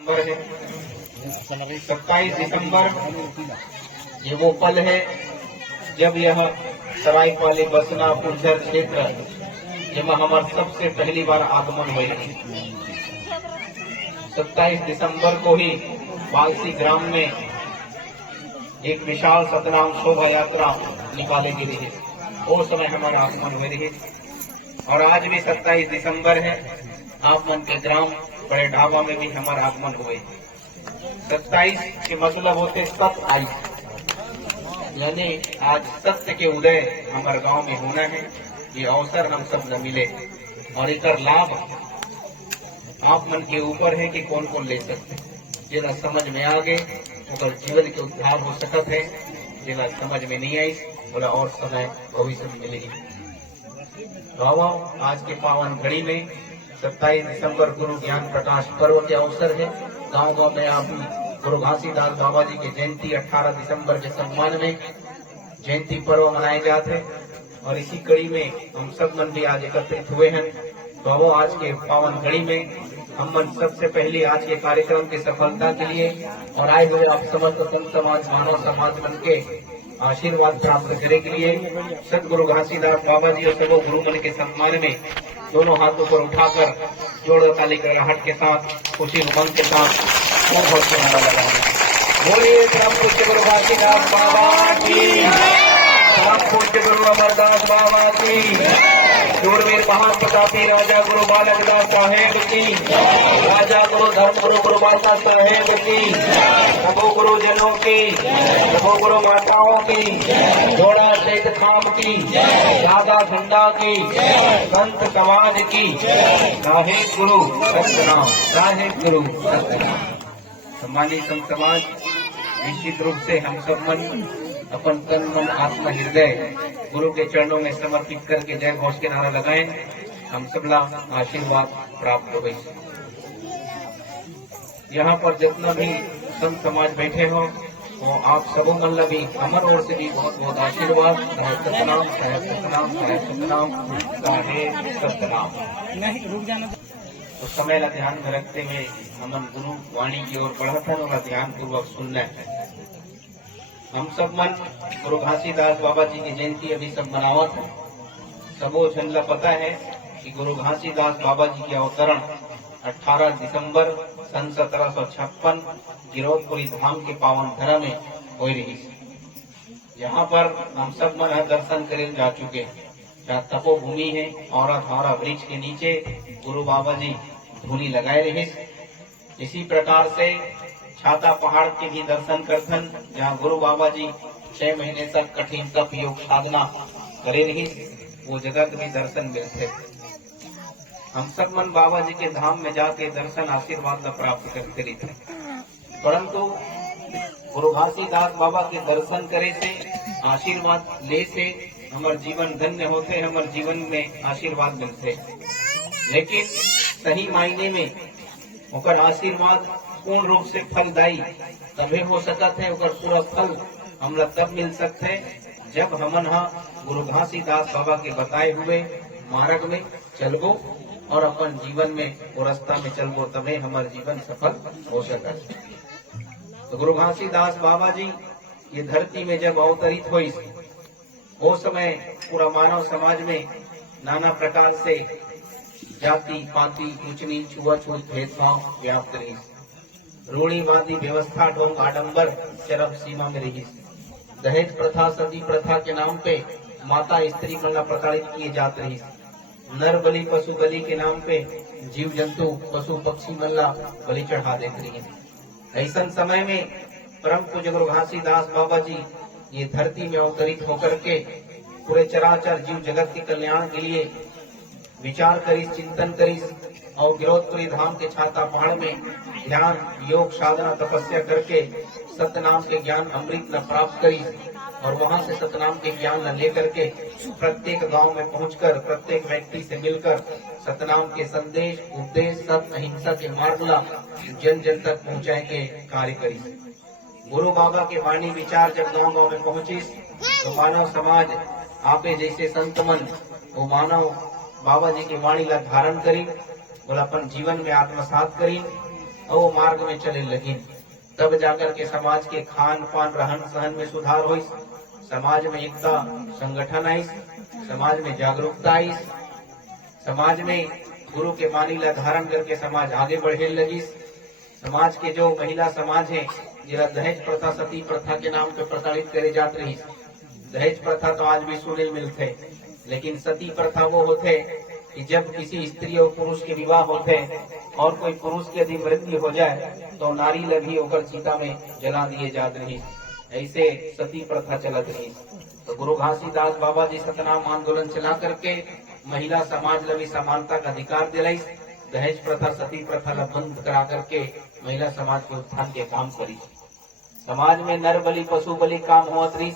दिसंबर है 27 दिसंबर। ये वो पल है जब यह सरायपाली बसना पुंजर क्षेत्र જેમાં हमारा सबसे पहली बार आगमन हुई। 27 दिसंबर को ही बालसी ग्राम में एक विशाल सतनाम शोभा यात्रा निकाली गई है। वो समय हमारा आगमन हुए रही और आज भी 27 दिसंबर है। आगमन के ग्राम बड़े ढाबा में भी हमारा आगमन हुए। 27 के मतलब होते 27, यानी आज सत्य के उदय हमारे गांव में होना है। ये अवसर हम सब न मिले और एक लाभ आप मन के ऊपर है कि कौन कौन ले सकते। जिला समझ में आ गए अगर जीवन के उद्धार हो सकत है, जिला समझ में नहीं आई बोला और समय भविष्य में मिलेगी। बाबा आज के पावन घड़ी में 27 दिसंबर गुरु ज्ञान प्रकाश पर्व के अवसर है। गांव गांव में आप गुरु घासीदास बाबा जी की जयंती 18 दिसंबर के सम्मान में जयंती पर्व मनाए जाते हैं और इसी कड़ी में हम सब मन भी आज एकत्रित हुए हैं। बाबा आज के पावन घड़ी में हम मन सबसे पहले आज के कार्यक्रम की सफलता के लिए और आए हुए आप समस्त संत समाज मानव समाज मन के आशीर्वाद प्राप्त करने के लिए सदगुरु घासीदास बाबा जी और सब गुरु मन के सम्मान में दोनों हाथों पर उठाकर जोड़ ताली कराहट के साथ खुशी उमंग के साथ बहुत नारा लगा। बोलिए परम पूज्य गुरु घासीदास बाबा की, परम पूज्य गुरु अमरदास बाबा की, शूरवीर महाप्रतापी राजा गुरु बालक दास साहेब की, राजा गुरु धर्म गुरु गुरु माता साहेब की, प्रभु गुरु जनों की, प्रभु गुरु माताओं की, घोड़ा चैत खाम की, दादा झंडा की, संत समाज की, साहेब गुरु सतनाम, साहेब गुरु सतनाम। सम्मानित संत समाज, निश्चित रूप से हम सब मन अपन तन मन आत्मा हृदय गुरु के चरणों में समर्पित करके जय घोष के नारा लगाएं। हम सबला आशीर्वाद प्राप्त हो गई। यहाँ पर जितना भी संत समाज बैठे हो वो आप सबों मन भी हमारे ओर से भी बहुत बहुत आशीर्वाद। सतनाम साहेब सतनाम साहेब सतनाम साहेब सतनाम। तो समय का ध्यान में रखते हुए हमन गुरु वाणी की ओर बढ़त और ध्यान पूर्वक सुनना है। हम सब मन गुरु घासीदास बाबा जी की जयंती अभी सब मनावत है। सबो जन ला पता है कि गुरु घासीदास बाबा जी के अवतरण 18 दिसंबर सन 1756 गिरौदपुरी धाम के पावन धरा में हो रही। यहाँ पर हम सब मन दर्शन करे जा चुके। जहाँ तपोभूमि है और धारा वृक्ष के नीचे गुरु बाबा जी धूनी लगाए रहे। इसी प्रकार से छाता पहाड़ के भी दर्शन करथन, जहाँ गुरु बाबा जी 6 महीने तक कठिन तप योग साधना करे रही, वो जगह भी दर्शन मिलते। हम सब मन बाबा जी के धाम में जाके दर्शन आशीर्वाद प्राप्त करते रहते, परंतु गुरु घासीदास बाबा के दर्शन करे से आशीर्वाद ले से हमारे जीवन धन्य होते, हमारे जीवन में आशीर्वाद मिलते। लेकिन सही मायने में उनका आशीर्वाद पूर्ण रूप से फलदायी तभी हो सकत है, उनका पूरा फल हमला तब मिल सकते है जब हमन गुरु घासीदास बाबा के बताए हुए मार्ग में चलबो और अपन जीवन में वो रास्ता में चलबो, तभी हमारे जीवन सफल हो सकत। तो गुरु घासीदास बाबा जी ये धरती में जब अवतरित हुई, वो समय पूरा मानव समाज में नाना प्रकार से जाति पाति ऊंच नीच छुआछूत भेदभाव व्याप्त रही। रूढ़िवादी व्यवस्था ढोंग आडंबर चरम सीमा में रही। दहेज प्रथा सती प्रथा के नाम पे माता स्त्री मल्ला प्रताड़ित किए जाते रही। नर बलि पशु बलि के नाम पे जीव जंतु पशु पक्षी मल्ला बलि चढ़ा देते रही। ऐसा समय में परम पूज्य गुरु घासीदास बाबा जी ये धरती में अवतरित होकर के पूरे चराचर जीव जगत के कल्याण के लिए विचार करी, चिंतन करी और गिरौदपुरी धाम के छाता पहाड़ में ध्यान योग साधना तपस्या करके सतनाम के ज्ञान अमृत न प्राप्त करी और वहां से सतनाम के ज्ञान न लेकर के प्रत्येक गांव में पहुंचकर प्रत्येक व्यक्ति से मिलकर सतनाम के संदेश उपदेश सत्य अहिंसा के मार्ग ला जन जन तक पहुंचाए के कार्य करी। गुरु बाबा के वाणी विचार जब गांव गांव में पहुंची तो मानव समाज आपे जैसे संत मन वो मानव बाबा जी की वाणी ला धारण करी और अपन जीवन में आत्मसात करी और वो मार्ग में चले लगी। तब जाकर के समाज के खान पान रहन सहन में सुधार हुई, समाज में एकता संगठन आई, समाज में जागरूकता आई, समाज में गुरु के बानी ला धारण करके समाज आगे बढ़े लगी। समाज के जो महिला समाज है जिला दहेज प्रथा सती प्रथा के नाम पे प्रताड़ित करे जात रही। दहेज प्रथा तो आज भी सुने मिलते, लेकिन सती प्रथा वो होते कि जब किसी स्त्री और पुरुष के विवाह होते और कोई पुरुष की यदि मृत्यु हो जाए तो नारी लगी होकर चिता में जला दिए जात रही। ऐसे सती प्रथा चलत रही। तो गुरु घासीदास बाबा जी सतनाम आंदोलन चला करके महिला समाज लगी समानता का अधिकार दिलाई, दहेज प्रथा सती प्रथा ला बंद करा करके महिला समाज के उत्थान के काम करी। समाज में नर बलि पशु बलि काम होत रही।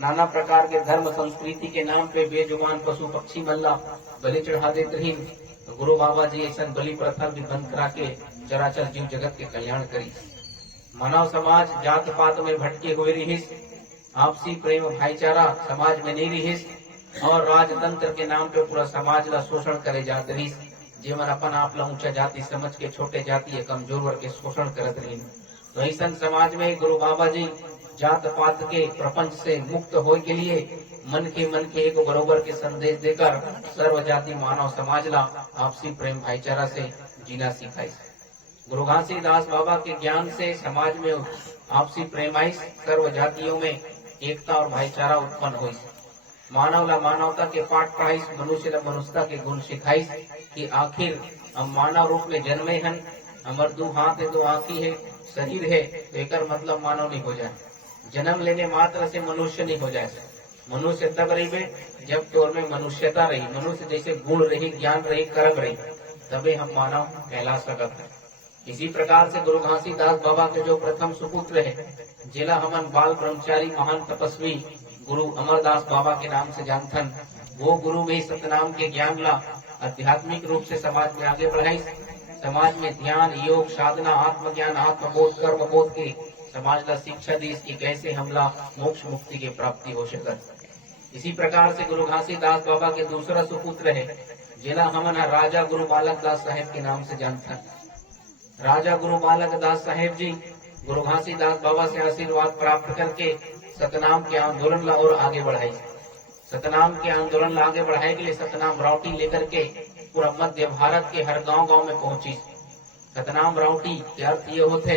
नाना प्रकार के धर्म संस्कृति के नाम पे बेजुबान पशु पक्षी मल्ला बलि चढ़ा देते रही। तो गुरु बाबा जी ऐसा बलि प्रथा भी बंद करा के चराचर जीव जगत के कल्याण करी। मानव समाज जात पात में भटके हुए रही, आपसी प्रेम भाईचारा समाज में नहीं रही और राजतंत्र के नाम पे पूरा समाज ला शोषण करे जाते रही। जीवन अपन आप ला ऊंचा जाति समझ के छोटे जाति या कमजोर वर्ग के शोषण करत रही। तो ऐसा समाज में गुरु बाबा जी जात पात के प्रपंच से मुक्त होने के लिए मन के एक बरोबर के संदेश देकर सर्व जाति मानव समाज ला आपसी प्रेम भाईचारा से जीना सिखाई। गुरु घासीदास बाबा के ज्ञान से समाज में आपसी प्रेम आई, सर्व जातियों में एकता और भाईचारा उत्पन्न हुई। मानव ला मानवता के पाठ पढ़ाई, मनुष्य ला मनुष्यता के गुण सिखाई कि आखिर हम मानव रूप में जन्मे हैं, हमार 2 हाथ है 2 आँखी है शरीर है, तो एक मतलब मानव नहीं हो जाए। जन्म लेने मात्र से मनुष्य नहीं हो जाए। मनुष्य तब रही जब तोर में मनुष्यता रही, मनुष्य जैसे गुण रही, ज्ञान रही, कर्म रही, तबे हम मानव कहला सकते हैं। इसी प्रकार से गुरु घासीदास बाबा के जो प्रथम सुपुत्र है जिला हमन बाल ब्रह्मचारी महान तपस्वी गुरु अमरदास बाबा के नाम से जानथन, वो गुरु में सतनाम के ज्ञान ला आध्यात्मिक रूप से समाज में आगे बढ़ाई। समाज में ध्यान योग साधना आत्मज्ञान आत्मबोध कर्म बोध के समाज ला शिक्षा दी कि कैसे हमला मोक्ष मुक्ति की प्राप्ति हो सकत। इसी प्रकार से गुरु घासीदास बाबा के दूसरा सुपुत्र है जिला हमन राजा गुरु बालक दास साहेब के नाम से जानथन। राजा गुरु बालक दास साहेब जी गुरु घासीदास बाबा से आशीर्वाद प्राप्त करके सतनाम के आंदोलन ला और आगे बढ़ाई। सतनाम के आंदोलन ला आगे बढ़ाए के लिए सतनाम राउटी लेकर के पूरा मध्य भारत के हर गांव में पहुंची। सतनाम राउटी के अर्थ ये होते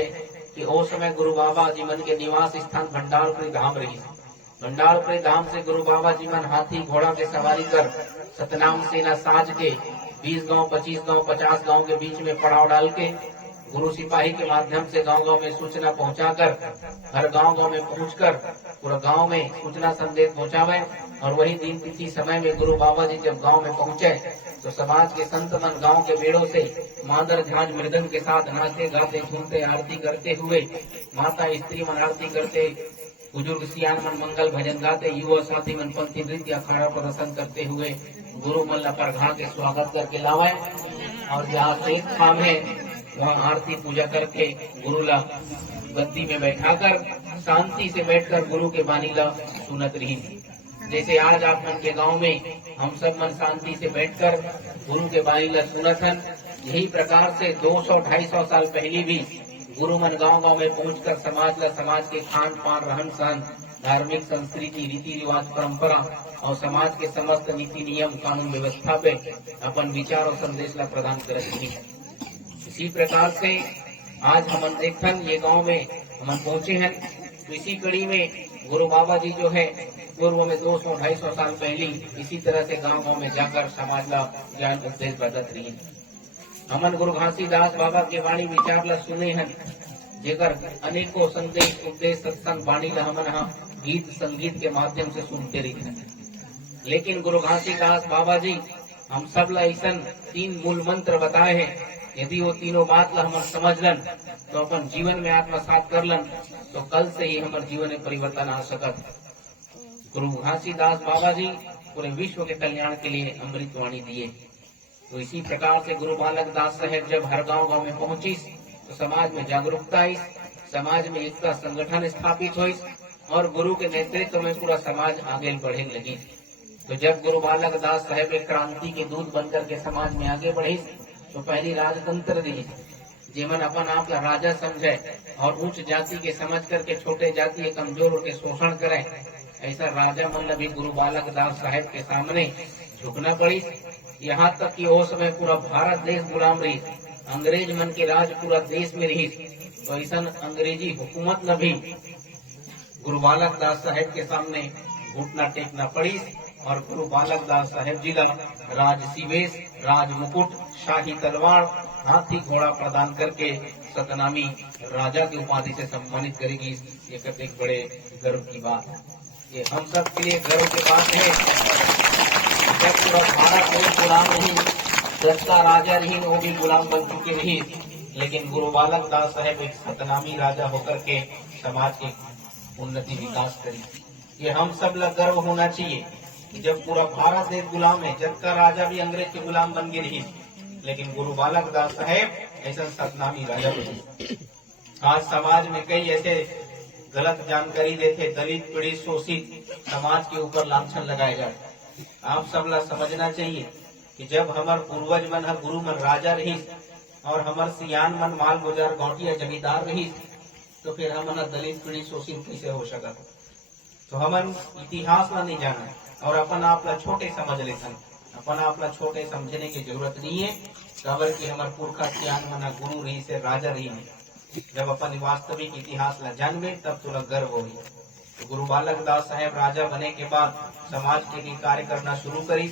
कि उस समय गुरु बाबा जी मन के निवास स्थान भंडारपुरी धाम रही। भंडारपुरी धाम से गुरु बाबा जी मन हाथी घोड़ा के सवारी कर सतनाम सेना साज के 20 गांव 25 गांव 50 गांव के बीच में पड़ाव डाल के गुरु सिपाही के माध्यम से गांव में सूचना पहुंचाकर हर गांव में पहुंचकर पूरा गांव में सूचना संदेश पहुंचावे। और वही दिन तिथि समय में गुरु बाबा जी जब गांव में पहुंचे तो समाज के संत मन गांव के बेड़ों से मादर झांझ मृदंग के साथ नाचते गाते झूमते आरती करते हुए माता स्त्री मन आरती करते, बुजुर्ग सियान मन मंगल भजन गाते, युवा साथी मन पंथी नृत्य अखाड़ा प्रदर्शन करते हुए गुरु मल्ला पर घा के स्वागत करके लावे। और जहाँ से थाम है वहाँ आरती पूजा करके गुरु ला गद्दी में बैठाकर शांति से बैठकर गुरु के बानी ला सुनत रही। जैसे आज आप मन के गांव में हम सब मन शांति से बैठकर गुरु के बानी ला सुनत हन, यही प्रकार से 200-250 साल पहले भी गुरु मन गांव में पहुंचकर समाज के खान पान रहन सहन धार्मिक संस्कृति रीति रिवाज परंपरा और समाज के समस्त नीति नियम कानून व्यवस्था पे अपन विचार और संदेश ला प्रदान करती है। इसी प्रकार से आज हम देखन ये गांव में हम पहुंचे हैं। तो इसी कड़ी में गुरु बाबा जी जो है पूर्व में 200-250 साल पहले इसी तरह से गांव में जाकर समाज ला ज्ञान उपदेश बदत रही। हमन गुरु घासीदास बाबा के वाणी विचार ला सुने हैं, जेकर अनेकों संदेश उपदेश सत्संग वाणी ला हमन गीत संगीत के माध्यम से सुनते रही हैं। लेकिन गुरु घासीदास बाबा जी हम सब ला ऐसा 3 मूल मंत्र बताए हैं। यदि वो तीनों बात ला हम समझ लन तो अपन जीवन में आत्मसात कर लन तो कल से ही हमारे जीवन में परिवर्तन आ सकत। गुरु घासीदास बाबा जी पूरे विश्व के कल्याण के लिए अमृतवाणी दिए। तो इसी प्रकार से गुरु बालक दास साहेब जब हर गांव में पहुंची तो समाज में जागरूकता आई, समाज में एकता संगठन स्थापित हुई और गुरु के नेतृत्व में पूरा समाज आगे बढ़ने लगी। तो जब गुरु बालक दास साहेब एक क्रांति के दूत बनकर के समाज में आगे बढ़ी तो पहली राजतंत्र दी, जेमन अपन आप ला राजा समझे और उच्च जाति के समझ करके छोटे जाति के कमजोर के शोषण करे, ऐसा राजा मन भी गुरु बालक दास साहेब के सामने झुकना पड़ी। यहाँ तक कि वो समय पूरा भारत देश गुलाम रही, अंग्रेज मन के राज पूरा देश में रही, तो ऐसा अंग्रेजी हुकूमत न भी गुरु बालक दास साहेब के सामने घुटना टेकना पड़ी और गुरु बालक दास साहेब जी का राज सीवेश, राज मुकुट, शाही तलवार, हाथी घोड़ा प्रदान करके सतनामी राजा की उपाधि से सम्मानित करेगी। ये एक बड़े गर्व की बात है, ये हम सब के लिए गर्व की बात है। जब पूरा भारत देश गुलाम नहीं, 10 का राजा नहीं, वो भी गुलाम बन चुके नहीं, लेकिन गुरु बालक दास साहेब एक सतनामी राजा होकर के समाज की उन्नति विकास करी। ये हम सब लग गर्व होना चाहिए कि जब पूरा भारत देश गुलाम है, जब का राजा भी अंग्रेज के गुलाम बन गए नहीं, लेकिन गुरु बालक दास साहेब ऐसा सतनामी राजा बने। आज समाज में कई ऐसे गलत जानकारी देते, दलित पीड़ित शोषित समाज के ऊपर लांछन लगाए जाए। आप सब ला समझना चाहिए कि जब हमार पूर्वज मन गुरु मन राजा रही और हमार सियान मन माल गुजार गौटिया जमींदार रही, तो फिर हमन दलित पीड़ित शोषित कैसे हो सकता। तो हमन इतिहास ला नहीं जाना और अपन आप ला छोटे समझ लेसन, अपन आप ला छोटे समझने की जरूरत नहीं है। खबर की हमार पुरखा सियान मन गुरु रही से राजा रही है। जब अपन वास्तविक इतिहास ला जानबे तब तुला गर्व होगी। तो गुरु बालक दास साहेब राजा बने के बाद समाज के लिए कार्य करना शुरू करी।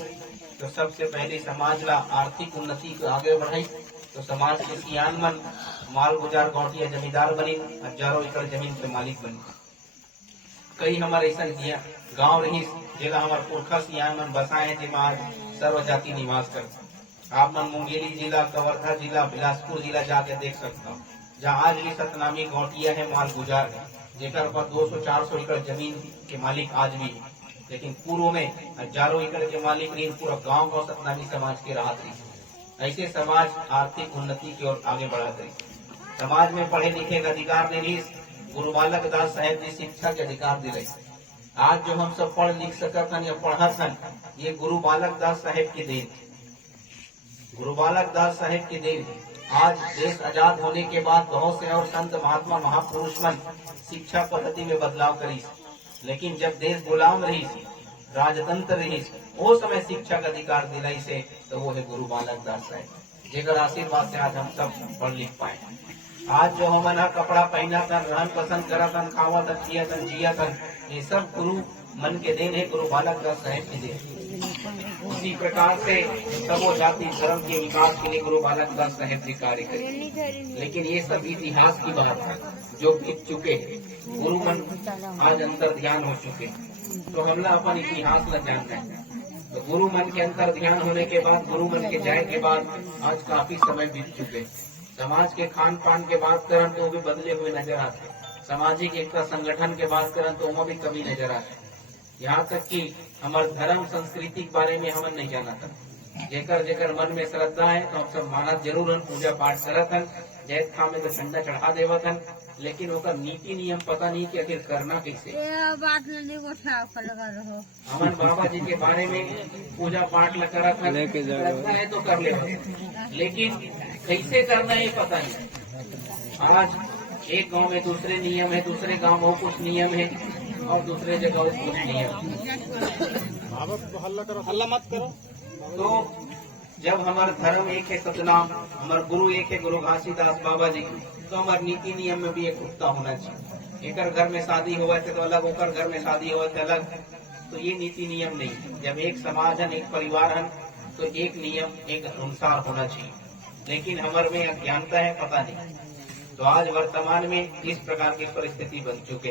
तो सबसे पहले समाज ला आर्थिक उन्नति को आगे बढ़ाई। तो समाज के सियान मन माल गुजार गौटिया जमींदार बनी, हजारों एकड़ जमीन के मालिक बनी। कई हमारे ऐसा गांव रही जेला हमारे पुरखा सियान मन बसाए हैं, जिमा आज सर्व जाति निवास करते। आप मन मुंगेली जिला, कवर्धा जिला, बिलासपुर जिला जाके देख सकता हूँ, जहाँ आज भी सतनामी गौटिया है, माल गुजार है, जेकर पर 200-400 एकड़ जमीन के मालिक आज भी है। लेकिन पूर्व में हजारों एकड़ के मालिक नहीं, पूरा गांव को सतनामी समाज के राहत रही। ऐसे समाज आर्थिक उन्नति की ओर आगे बढ़ा रही। समाज में पढ़े लिखे का अधिकार नहीं रही, गुरु बालक दास साहेब ने शिक्षा के अधिकार दिलाई। आज जो हम सब पढ़ लिख सकत हन या पढ़त हन, ये गुरु बालक दास साहेब की देन, गुरु बालक दास साहेब की देन। आज देश आजाद होने के बाद बहुत से और संत महात्मा महापुरुष मन शिक्षा पद्धति में बदलाव करी, लेकिन जब देश गुलाम रही, राजतंत्र रही, वो समय शिक्षा का अधिकार दिलाई से, तो वो है गुरु बालक दास साहेब, जेकर आशीर्वाद से आज हम सब पढ़ लिख पाए। आज जो हमन कपड़ा पहना तन, रहन पसंद करा तन, खावा तन, पिया तन, जिया तन, ये सब गुरु मन के देन है, गुरु बालक दास साहेब की देन। उसी प्रकार से सबो जाति धर्म के विकास के लिए गुरु बालक दास साहेब ने कार्य करे। लेकिन ये सब इतिहास की बात है जो बीत चुके हैं, गुरु मन आज अंतर ध्यान हो चुके, तो हमला अपन इतिहास ला जानना है। तो गुरु मन के अंतर ध्यान होने के बाद, गुरु मन के जाए के बाद आज काफी समय बीत चुके। समाज के खान पान के बात करन तो वो भी बदले हुए नजर आते, सामाजिक एकता संगठन के बात करन तो वहाँ भी कमी नजर आते। यहाँ तक कि हमारे धर्म संस्कृति के बारे में हम नहीं जाना था। जेकर जेकर मन में श्रद्धा है तो हम सब मानत जरूर हन, पूजा पाठ करत हन, जैत खा में तो ठंडा चढ़ा देवत हन, लेकिन ओकर नीति नियम पता नहीं कि आखिर करना कैसे। हमारे बाबा जी के बारे में पूजा पाठ ल करत हन, श्रद्धा है तो कर ले, लेकिन कैसे करना है पता नहीं। आज एक गांव में दूसरे नियम है, दूसरे गांव में कुछ नियम है और दूसरे जगह कुछ नियम। हल्ला मत करो। तो जब हमारा धर्म एक है सतनाम, हमारा गुरु एक है गुरु घासीदास बाबा जी, तो हमारे नीति नियम में भी एक उत्ता होना चाहिए। एक घर में शादी हुआ थे तो अलग, होकर घर में शादी हुआ थे अलग, तो ये नीति नियम नहीं। जब एक समाज है, एक परिवार है, तो एक नियम एक अनुसार होना चाहिए। लेकिन हमारे में अज्ञानता है, पता नहीं। तो आज वर्तमान में इस प्रकार की परिस्थिति बन चुके,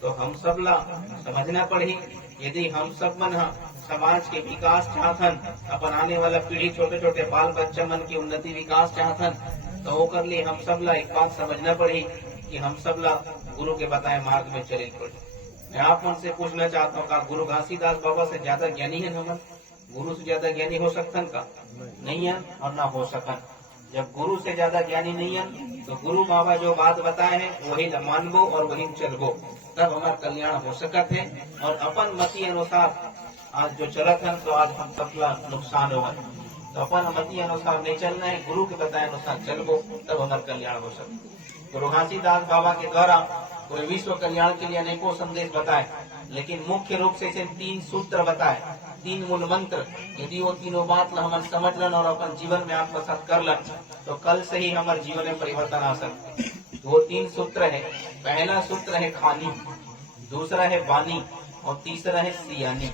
तो हम सब ला समझना पड़ी। यदि हम सब मन समाज के विकास चाहतन, अपन आने वाला पीढ़ी छोटे छोटे बाल बच्चा मन की उन्नति विकास चाहतन, तो होकर लिए हम सब ला एक बात समझना पड़ी कि हम सब ला गुरु के बताए मार्ग में चले पड़े। मैं आप मन से पूछना चाहता हूँ, का गुरु घासीदास बाबा से ज्यादा ज्ञानी है हम? गुरु से ज्यादा ज्ञानी हो सकतन का? नहीं है और ना हो सकन। जब गुरु से ज्यादा ज्ञानी नहीं है तो गुरु बाबा जो बात बताए हैं वही मानबो और वही चलबो, तब हमारा कल्याण हो सकत है। और अपन मति अनुसार आज जो चलत है तो आज हम सबला नुकसान होगा। तो अपन मति अनुसार नहीं चलना है, गुरु के बताए अनुसार चलबो, तब हमारा कल्याण हो सके। गुरु घासीदास बाबा के द्वारा पूरे विश्व कल्याण के लिए अनेकों संदेश बताए, लेकिन मुख्य रूप से इसे 3 सूत्र बताए, 3 मूल मंत्र। यदि वो तीनों बात ला हम समझ लन और अपन जीवन में आत्मसात कर लन, तो कल से ही हमारे जीवन में परिवर्तन आ सकते। तो वो 3 सूत्र है। पहला सूत्र है खानी, दूसरा है बानी और तीसरा है सियानी।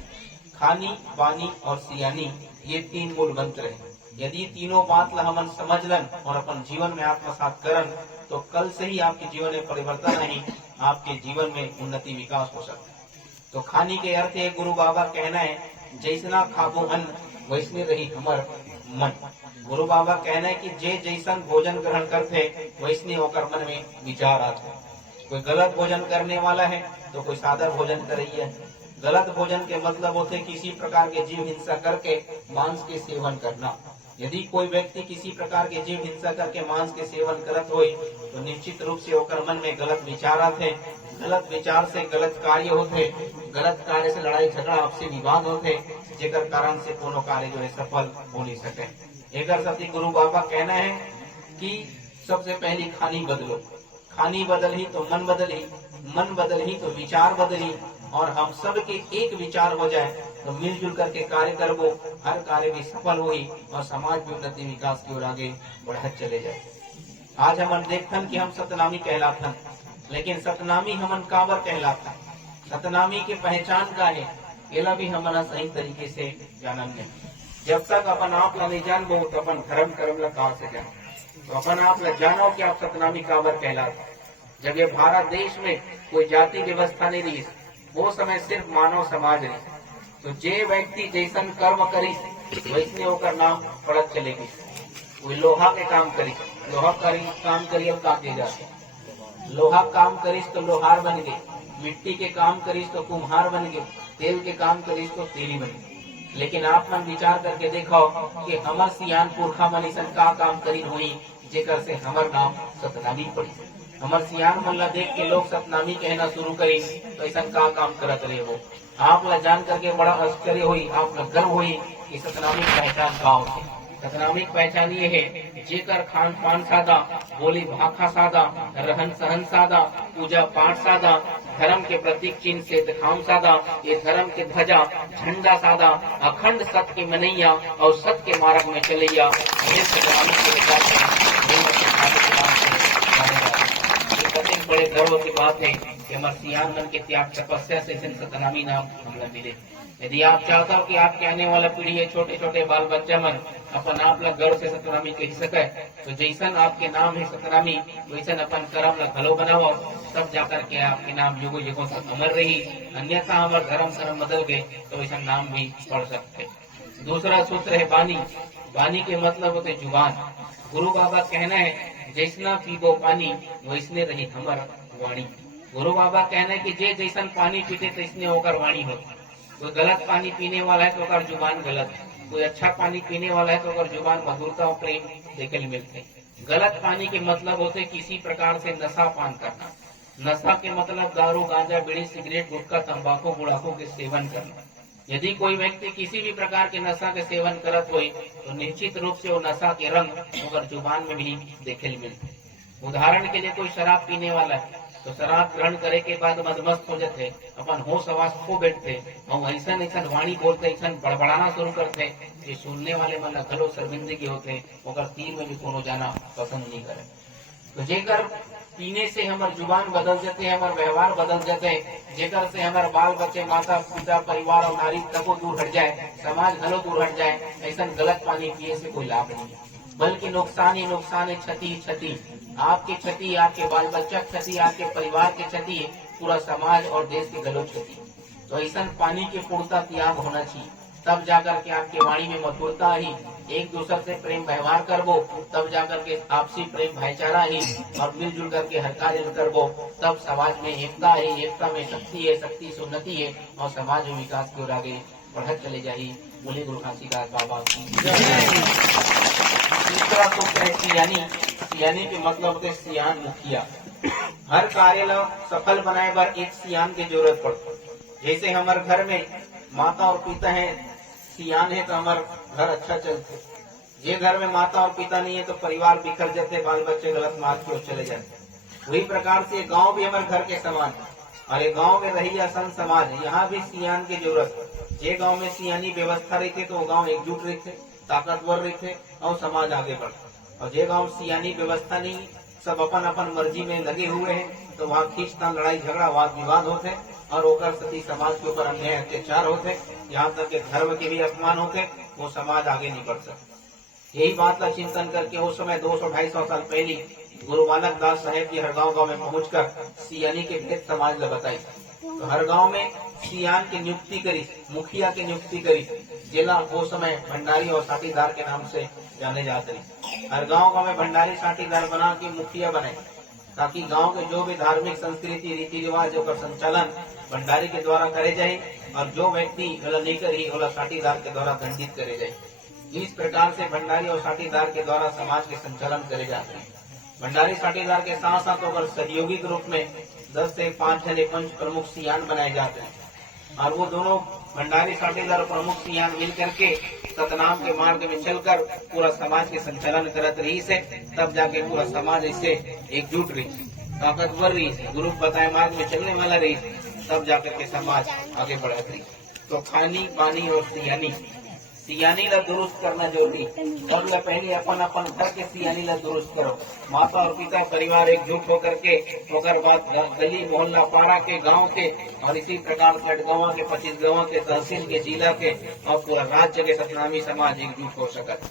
खानी, बानी और सियानी, ये 3 मूल मंत्र है। यदि तीनों बात ला हमन समझ लन और अपन जीवन में आत्मसात करन, तो कल से ही आपके जीवन में परिवर्तन नहीं, आपके जीवन में उन्नति विकास हो सकता है। तो खानी के अर्थ है, गुरु बाबा कहना है, जैसना खाबो अन्न वैसने रही हमर मन। गुरु बाबा कहना है कि जे जैसन भोजन ग्रहण करते वैसने होकर मन में विचार आते। कोई गलत भोजन करने वाला है तो कोई सादा भोजन कर रही है। गलत भोजन के मतलब होते किसी प्रकार के जीव हिंसा करके मांस के सेवन करना। यदि कोई व्यक्ति किसी प्रकार के जीव हिंसा करके मांस के सेवन करत हो, तो निश्चित रूप से होकर मन में गलत विचार आते। गलत विचार से गलत कार्य होते, गलत कार्य से लड़ाई झगड़ा आपसे विवाद होते, जेकर कारण से कोनो कार्य जो है सफल हो नहीं सके। एक सती गुरु बाबा कहना है कि सबसे पहली खानी बदलो। खानी बदल ही तो मन बदली, मन बदल ही तो विचार बदली, और हम सब के एक विचार हो जाए तो मिलजुल करके कार्य करबो, हर कार्य भी सफल हुई और समाज भी उन्नति विकास की ओर आगे बढ़त चले जाए। आज हम देखथन कि हम सतनामी कहलाथन, लेकिन सतनामी हमन काबर कहलाथन, सतनामी के पहचान का है, एला भी हमारा सही तरीके से जानन नहीं। जब तक अपन आप ला नहीं जानबो तो अपन धर्म कर्म ला कहाँ से जानो। तो अपन आप ला जानो कि आप सतनामी काबर कहलाते। जब ये भारत देश में कोई जाति व्यवस्था नहीं रही, वो समय सिर्फ मानव समाज रही, तो जे व्यक्ति जैसन कर्म करी वैसने होकर नाम पड़त चलेगी। कोई लोहा के काम करी, लोहा काम करी और काटे जाते, लोहा काम करीस तो लोहार बन गए, मिट्टी के काम करीस तो कुम्हार बन गए, तेल के काम करीस तो तेली बन गए। लेकिन आप मन विचार करके देखो कि हमार सियान पुरखा मन ऐसा का काम करी हुई जेकर से हमार नाम सतनामी पड़ी। हमार सियान मन ला देख के लोग सतनामी कहना शुरू करी, तो ऐसा का काम करत रहे हो। आप ला जान करके बड़ा आश्चर्य हुई, आप ला गर्व हुई कि सतनामी पहचान का होती। सतनामी पहचान ये है, जेकर खान पान सादा, बोली भाखा सादा, रहन सहन सादा, पूजा पाठ सादा, धर्म के प्रतीक चिन्ह से दिखाम सादा, ये धर्म के ध्वजा झंडा सादा, अखंड सत्य के मनैया और सत्य के मार्ग में चलैया, ये सतनामी बड़े गर्व की बात है कि हमारे सियान मन के त्याग तपस्या से सतनामी नाम हमें मिले। यदि आप चाहते हो कि आपके आने वाला पीढ़ी है, छोटे छोटे बाल बच्चा मन अपन आप ला गर्व से सतनामी कह सके, तो जैसन आपके नाम है सतनामी, वैसन अपन कर्म ला भलो बनाओ, तब जाकर के आपके नाम युगो युगों तक अमर रही। अन्यथा हमारे धर्म कर्म बदल गए तो वैसा नाम भी पढ़ सकते। दूसरा सूत्र है बानी। बानी के मतलब होते जुबान। गुरु बाबा कहना है, जैसना पीबो पानी वैसने रही हमर वाणी। गुरु बाबा कहना है कि जे जैसन पानी पीते तैसने होकर वाणी हो। कोई गलत पानी पीने वाला है तो ओकर जुबान गलत, कोई अच्छा पानी पीने वाला है तो ओकर जुबान मधुरता और प्रेम देखे मिलते। गलत पानी के मतलब होते किसी प्रकार से नशा पान करना। नशा के मतलब दारू, गांजा, बीड़ी, सिगरेट, गुटखा, तंबाकू, गुड़ाखू के सेवन करना। यदि कोई व्यक्ति किसी भी प्रकार के नशा के सेवन करत हो, तो निश्चित रूप से वो नशा के रंग अगर जुबान में भी देखे मिलते। उदाहरण के लिए कोई शराब पीने वाला है तो शराब ग्रहण करे के बाद मदमस्त हो जाते, अपन होश आवाज खो बैठते और ऐसा ऐसा वाणी बोलते, ऐसा बड़बड़ाना शुरू करते कि सुनने वाले मन घलो शर्मिंदगी होते, और तीर में भी कोनो जाना पसंद नहीं करे। तो जेकर पीने से हमार जुबान बदल जाते हैं, हमार व्यवहार बदल जाते हैं, जेकर से हमारे बाल बच्चे, माता पिता, परिवार और नारी तको दूर हट जाए, समाज घलो दूर हट जाए, ऐसा गलत पानी पिए से कोई लाभ नहीं, बल्कि नुकसान ही नुकसान है, क्षति ही क्षति। आपकी क्षति, आपके बाल बच्चा क्षति, आपके परिवार की क्षति, पूरा समाज और देश की गलो क्षति। तो ऐसा पानी के पूर्णता त्याग होना चाहिए, तब जाकर के आपके वाणी में मधुरता ही, एक दूसरे से प्रेम व्यवहार करबो, तब जाकर के आपसी प्रेम भाईचारा ही, और मिलजुल करके हर कार्य करबो, तब समाज में एकता है, एकता में शक्ति है, शक्ति से उन्नति है, और समाज में विकास की ओर आगे बढ़त चले जाए। बोले गुरु घासीदास बाबा की। तीसरा सूत्र है सियानी। सियानी के मतलब होते सियान मुखिया। हर कार्य ला सफल बनाए बर एक सियान की जरूरत पड़ती। जैसे हमारे घर में माता और पिता है, सियान है तो हमारा घर अच्छा चलते। जे घर में माता और पिता नहीं है तो परिवार बिखर जाते, बाल बच्चे गलत मार्ग की ओर चले जाते। वही प्रकार से गांव भी हमारे घर के समान है और ये गांव में रही या संत समाज है, यहाँ भी सियान की जरूरत। जे गांव में सियानी व्यवस्था रही थे तो वो गांव एकजुट रही थे, ताकतवर रही थे और समाज आगे बढ़ता। और जे गांव सियानी व्यवस्था नहीं, सब अपन अपन मर्जी में लगे हुए हैं, तो वहाँ खींचतान, लड़ाई झगड़ा, वाद विवाद होते और ओकर सती समाज के ऊपर अन्याय अत्याचार होते, यहाँ तक के धर्म के भी अपमान होते, वो समाज आगे नहीं बढ़ सकता। यही बात का चिंतन करके उस समय 200-250 साल पहले गुरु बालक दास साहेब जी हर गाँव में पहुंचकर सियानी के भेद समाज ने बताई। तो हर गांव में सियान की नियुक्ति करी, मुखिया की नियुक्ति करी। जिला वो समय भंडारी और साटीदार के नाम से जाने जाते रही। हर गांव में भंडारी साटीदार बना के मुखिया बने, ताकि गांव के जो भी धार्मिक संस्कृति रीति रिवाज का संचालन भंडारी के द्वारा करे जाए और जो व्यक्ति गलत नहीं करी वो साटीदार के द्वारा दंडित करे जाए। इस प्रकार से भंडारी और साटीदार के द्वारा समाज के संचालन करे जाते हैं। भंडारी साटीदार के साथ साथ होकर सहयोगी के रूप में 10 से 5 जने पंच प्रमुख सियान बनाए जाते हैं और वो दोनों भंडारी साटीदार प्रमुख सियान मिल करके सतनाम के मार्ग में चलकर पूरा समाज के संचालन करत रही से, तब जाके पूरा समाज इससे एकजुट रही, ताकतवर रही, गुरु बताए मार्ग में चलने वाला रही, तब जाकर के समाज आगे बढ़त रही। तो खानी पानी और सियानी ला दुरुस्त करना जरूरी। सबले पहले अपन अपन घर के सियानी ला दुरुस्त करो। माता और पिता परिवार एकजुट होकर के ओकर बाद गली मोहल्ला पाड़ा के गांव के और इसी प्रकार से गाँव के 25 गाँव के तहसील के जिला के और पूरा राज्य के सतनामी समाज एकजुट हो सकत।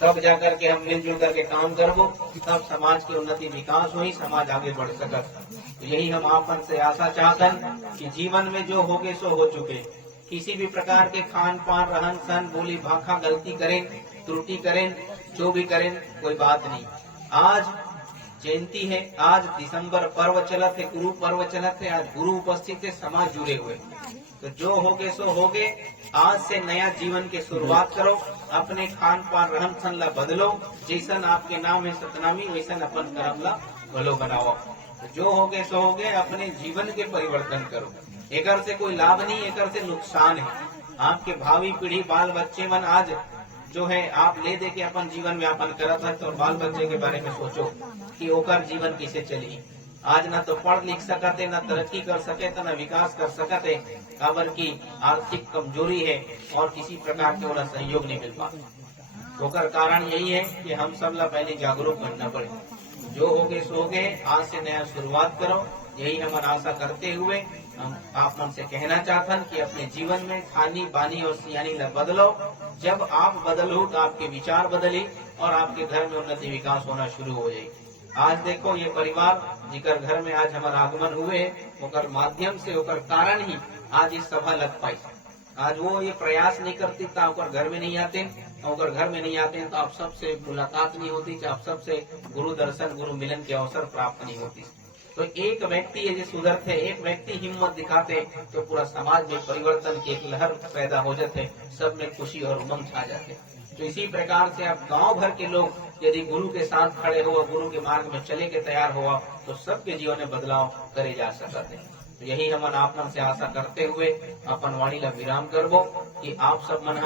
तब जाकर के हम मिलजुल करके काम करबो, तब समाज की उन्नति विकास हुई, समाज आगे बढ़ सकत। तो यही हम आपन से आशा चाहतन कि जीवन में जो होगे सो हो चुके। किसी भी प्रकार के खान पान, रहन सहन, बोली भाखा गलती करें, त्रुटि करें, जो भी करें, कोई बात नहीं। आज जयंती है, आज दिसंबर पर्व चलत है, गुरु पर्व चलत है, आज गुरु उपस्थित है, समाज जुड़े हुए। तो जो होगे सो होगे। आज से नया जीवन की शुरुआत करो, अपने खान पान रहन सहन ला बदलो, जैसन आपके नाम है सतनामी वैसन अपन कर्म ला भलो बनाओ। तो जो होगे सो होगे, अपने जीवन के परिवर्तन करो। एकर से कोई लाभ नहीं, एकर से नुकसान है। आपके भावी पीढ़ी बाल बच्चे मन आज जो है आप ले दे के अपन जीवन में यापन करत है, तो बाल बच्चे के बारे में सोचो कि ओकर जीवन कैसे चली। आज न तो पढ़ लिख सकते, न तरक्की कर सके, न विकास कर सकते, काबर की आर्थिक कमजोरी है और किसी प्रकार के उन्हें सहयोग नहीं मिल पाता। ओकर कारण यही है कि हम सब ला पहले जागरूक बनना पड़े। जो होगे सो होगे, आज से नया शुरुआत करो, यही हमारा आशा करते हुए हम आप मन से कहना चाहतन कि अपने जीवन में खानी बानी और सियानी ला बदलो। जब आप बदलो तो आपके विचार बदले और आपके घर में उन्नति विकास होना शुरू हो जाए। आज देखो ये परिवार जिकर घर में आज हमारा आगमन हुए, ओकर माध्यम से ओकर कारण ही आज इस सभा लग पाई। आज वो ये प्रयास नहीं करती तो ओकर घर में नहीं आते, ओकर घर में नहीं आते तो आप सबसे मुलाकात नहीं होती, आप सबसे गुरु दर्शन गुरु मिलन के अवसर प्राप्त नहीं होती। तो एक व्यक्ति ये जो सुधरते, एक व्यक्ति हिम्मत दिखाते, तो पूरा समाज में परिवर्तन की एक लहर पैदा हो जाते, सब में खुशी और उमंग छा जाते। तो इसी प्रकार से आप गांव भर के लोग यदि गुरु के साथ खड़े हो, गुरु के मार्ग में चले के तैयार हुआ, तो सबके जीवन में बदलाव करे जा सकते। तो यही हम आपन से आशा करते हुए अपन वाणी ला विराम करबो कि आप सब मन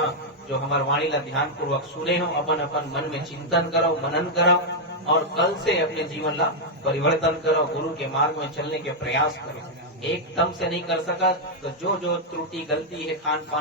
जो हमार वाणी ला ध्यान पूर्वक सुने हो, अपन अपन मन में चिंतन करो, मनन करो और कल से अपने जीवन ला परिवर्तन करो, गुरु के मार्ग में चलने के प्रयास करो। एकदम से नहीं कर सका तो जो जो त्रुटि गलती है खान पान